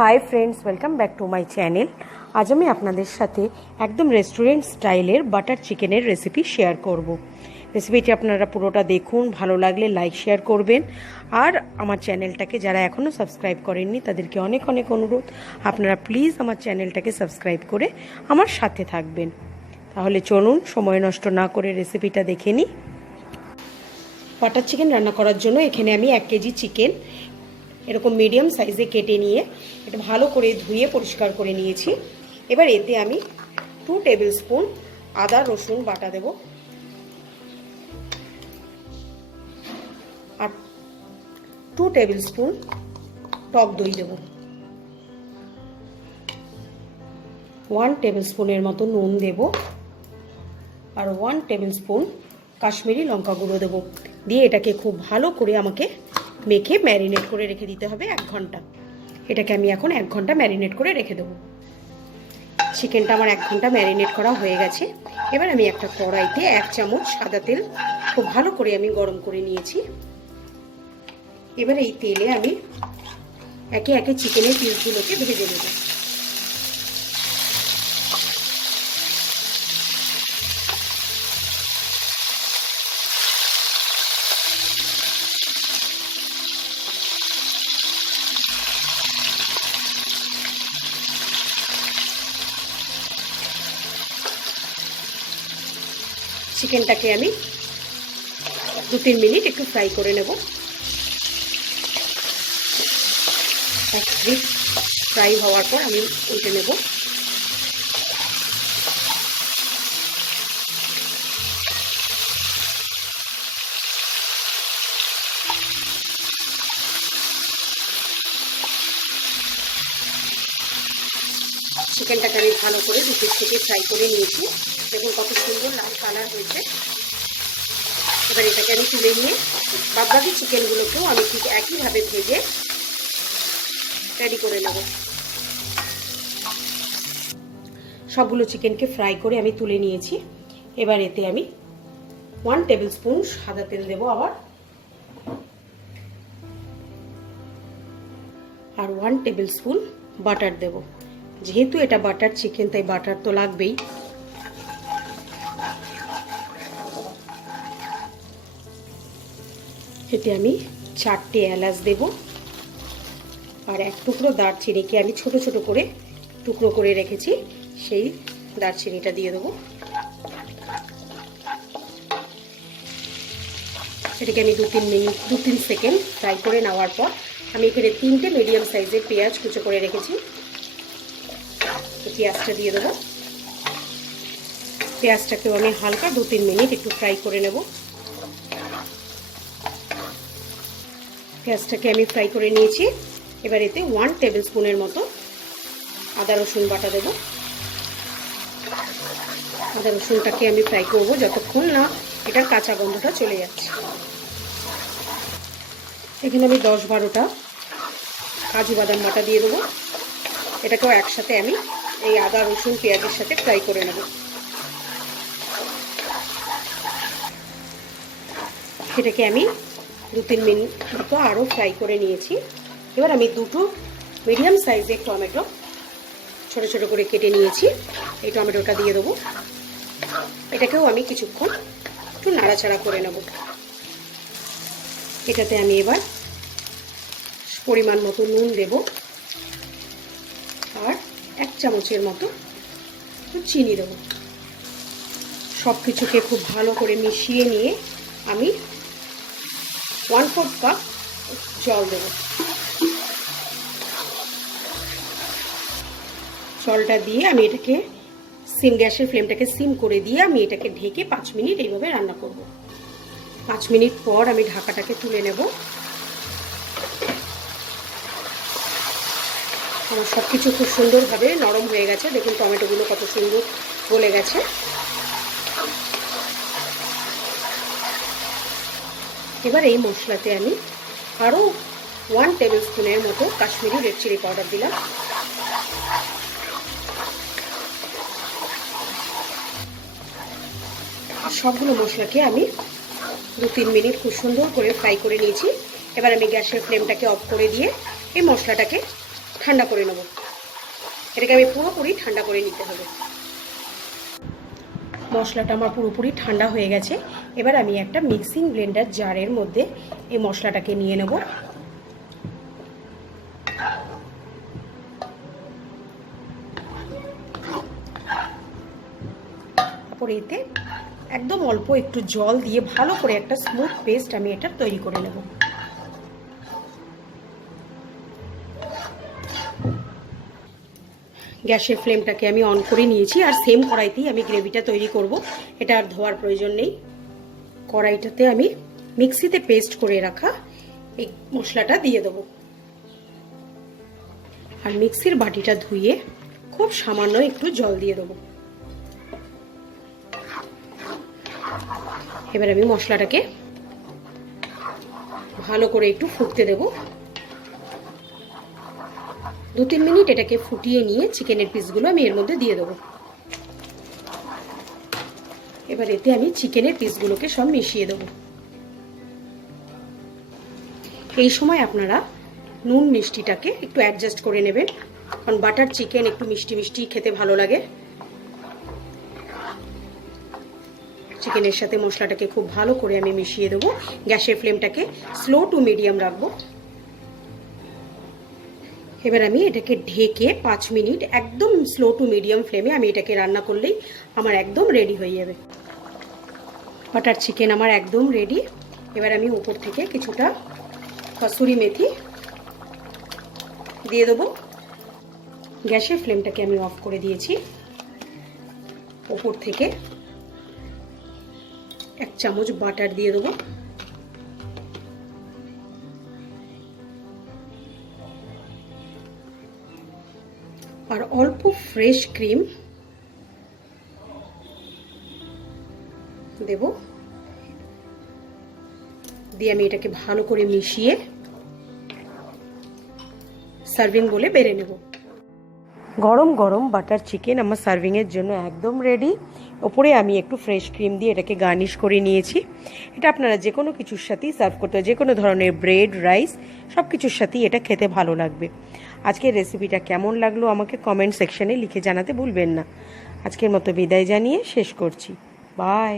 Hi friends, welcome back to my channel. আজ আমি আপনাদের সাথে একদম রেস্টুরেন্ট স্টাইলের বাটার চিকেনের রেসিপি শেয়ার করব। রেসিপিটি আপনারা পুরোটা দেখুন, ভালো লাগলে লাইক শেয়ার করবেন। আর আমার চ্যানেলটাকে যারা এখনও সাবস্ক্রাইব করেননি তাদেরকে অনেক অনেক অনুরোধ, আপনারা প্লিজ আমার চ্যানেলটাকে সাবস্ক্রাইব করে আমার সাথে থাকবেন। তাহলে চলুন সময় নষ্ট না করে রেসিপিটা দেখে নিই। বাটার চিকেন রান্না করার জন্য এখানে আমি 1 কেজি চিকেন এরকম মিডিয়াম সাইজে কেটে নিয়ে এটা ভালো করে ধুয়ে পরিষ্কার করে নিয়েছি। এবার এতে আমি 2 টেবিল স্পুন আদা রসুন বাটা দেব আর 2 টেবিল স্পুন টক দই দেব, 1 টেবিল স্পুনের মতো নুন দেব আর 1 টেবিল স্পুন কাশ্মীরি লঙ্কা গুঁড়ো দেব। দিয়ে এটাকে খুব ভালো করে আমাকে মেখে ম্যারিনেট করে রেখে দিতে হবে 1 ঘন্টা। এটাকে আমি এখন 1 ঘন্টা ম্যারিনেট করে রেখে দেবো। চিকেনটা আমার 1 ঘন্টা ম্যারিনেট করা হয়ে গেছে। এবার আমি একটা কড়াইতে 1 চামচ সাদা তেল খুব ভালো করে আমি গরম করে নিয়েছি। এবার এই তেলে আমি একে একে চিকেনের পিসগুলোকে ভেজে নেব। চিকেনটাকে আমি 2-3 মিনিট একটু ফ্রাই করে নেব। 1 মিনিট ফ্রাই হওয়ার পর আমি উল্টে নেব। চিকেনটাকে আমি ভালো করে 2 পিস থেকে ফ্রাই করে নিয়েছি। দেখুন কত সুন্দর লাল কালার হয়েছে। এবার এটাকে আমি তুলে নিয়ে বাদবাকি চিকেনগুলোকেও আমি ঠিক একইভাবে ভেজে রেডি করে নেব। সবগুলো চিকেনকে ফ্রাই করে আমি তুলে নিয়েছি। এবার এতে আমি 1 টেবিল স্পুন সাদা তেল দেব আবার, আর 1 টেবিল স্পুন বাটার দেব। যেহেতু এটা বাটার চিকেন তাই বাটার তো লাগবেই। এতে আমি 4টে এলাচ দেব আর 1 টুকরো দারচিনিকে আমি ছোট ছোট করে টুকরো করে রেখেছি, সেই দারচিনিটা দিয়ে দেবো। এটাকে আমি 2-3 সেকেন্ড ফ্রাই করে নেওয়ার পর আমি এখানে 3টে মিডিয়াম সাইজের পেঁয়াজ কুচো করে রেখেছি, পেঁয়াজটা দিয়ে দেবো। পেঁয়াজটাকেও আমি হালকা 2-3 মিনিট একটু ফ্রাই করে নেব। পেঁয়াজটাকে আমি ফ্রাই করে নিয়েছি। এবার এতে 1 টেবিল স্পুনের মতো আদা রসুন বাটা দেব। আদা রসুনটাকে আমি ফ্রাই করব যতক্ষণ না এটার কাঁচা গন্ধটা চলে যাচ্ছে। এখানে আমি 10-12টা কাজু বাদাম বাটা দিয়ে দেবো। এটাকেও একসাথে আমি এই আদা রসুন পেঁয়াজের সাথে ফ্রাই করে নেব। সেটাকে আমি 2-3 মিনিট মতো আরও ফ্রাই করে নিয়েছি। এবার আমি 2টো মিডিয়াম সাইজের টমেটো ছোট ছোট করে কেটে নিয়েছি, এই টমেটোটা দিয়ে দেবো। এটাকেও আমি কিছুক্ষণ একটু নাড়াচাড়া করে নেব। এটাতে আমি এবার পরিমাণ মতো নুন দেব আর 1 চামচের মতো চিনি দেব। সব কিছুকে খুব ভালো করে মিশিয়ে নিয়ে আমি 1/4 কাপ জল দেব। জলটা দিয়ে আমি এটাকে গ্যাসের ফ্লেমটাকে সিম করে দিয়ে আমি এটাকে ঢেকে 5 মিনিট এইভাবে রান্না করব। 5 মিনিট পর আমি ঢাকাটাকে তুলে নেব। আমার সব কিছু খুব সুন্দরভাবে নরম হয়ে গেছে। দেখুন টমেটোগুলো কত সুন্দর গলে গেছে। এবার এই মশলাতে আমি আরও 1 টেবিল স্পুনের মতো কাশ্মীরি রেড চিলি পাউডার দিলাম। সবগুলো মশলাকে আমি 2-3 মিনিট খুব সুন্দর করে ফ্রাই করে নিয়েছি। এবার আমি গ্যাসের ফ্লেমটাকে অফ করে দিয়ে এই মশলাটাকে ঠান্ডা করে নেব। এটাকে আমি পুরোপুরি ঠান্ডা করে নিতে হবে। মশলাটা আমার পুরোপুরি ঠান্ডা হয়ে গেছে। এবার আমি একটা মিক্সিং ব্লেন্ডার জারের মধ্যে এই মশলাটাকে নিয়ে নেব। তারপরে এতে একদম অল্প একটু জল দিয়ে ভালো করে একটা স্মুথ পেস্ট আমি এটা তৈরি করে নেব। গ্যাসের ফ্লেমটাকে আমি অন করে নিয়েছি, আর সেম কড়াইতেই আমি গ্রেভিটা তৈরি করব। এটা আর ধোয়ার প্রয়োজন নেই। কড়াইটাতে আমি মিক্সিতে পেস্ট করে রাখা এই মশলাটা দিয়ে দেবো, আর মিক্সির বাটিটা ধুয়ে খুব সামান্য একটু জল দিয়ে দেবো। এবার আমি মশলাটাকে ভালো করে একটু ফুটতে দেব। 2-3 মিনিট এটাকে ফুটিয়ে নিয়ে চিকেনের পিসগুলো আমি এর মধ্যে দিয়ে দেবো। এবার এতে আমি চিকেনের পিসগুলোকে সব মিশিয়ে দেবো। এই সময় আপনারা নুন মিষ্টিটাকে একটু অ্যাডজাস্ট করে নেবেন, কারণ বাটার চিকেন একটু মিষ্টি মিষ্টি খেতে ভালো লাগে। চিকেনের সাথে মশলাটাকে খুব ভালো করে আমি মিশিয়ে দেবো। গ্যাসের ফ্লেমটাকে স্লো টু মিডিয়াম রাখবো। এবার আমি এটাকে ঢেকে 5 মিনিট একদম স্লো টু মিডিয়াম ফ্লেমে আমি এটাকে রান্না করলেই আমার একদম রেডি হয়ে যাবে। বাটার চিকেন আমার একদম রেডি। এবার আমি উপর থেকে কিছুটা কসুরি মেথি দিয়ে দেবো। গ্যাসের ফ্লেমটাকে আমি অফ করে দিয়েছি। উপর থেকে 1 চামচ বাটার দিয়ে দেবো। আর অল্প ফ্রেশ ক্রিম দেব। দিয়ে আমি এটাকে ভালো করে মিশিয়ে সার্ভিং বলে বেড়ে নেব। গরম গরম বাটার চিকেন আমার সার্ভিংয়ের জন্য একদম রেডি। ওপরে আমি একটু ফ্রেশ ক্রিম দিয়ে এটাকে গার্নিশ করে নিয়েছি। এটা আপনারা যে কোনো কিছুর সাথেই সার্ভ করতে, যে কোনো ধরনের ব্রেড, রাইস সব কিছুর সাথেই এটা খেতে ভালো লাগবে। আজকের রেসিপিটা কেমন লাগলো আমাকে কমেন্ট সেকশনে লিখে জানাতে ভুলবেন না। আজকের মতো বিদায় জানিয়ে শেষ করছি। বাই।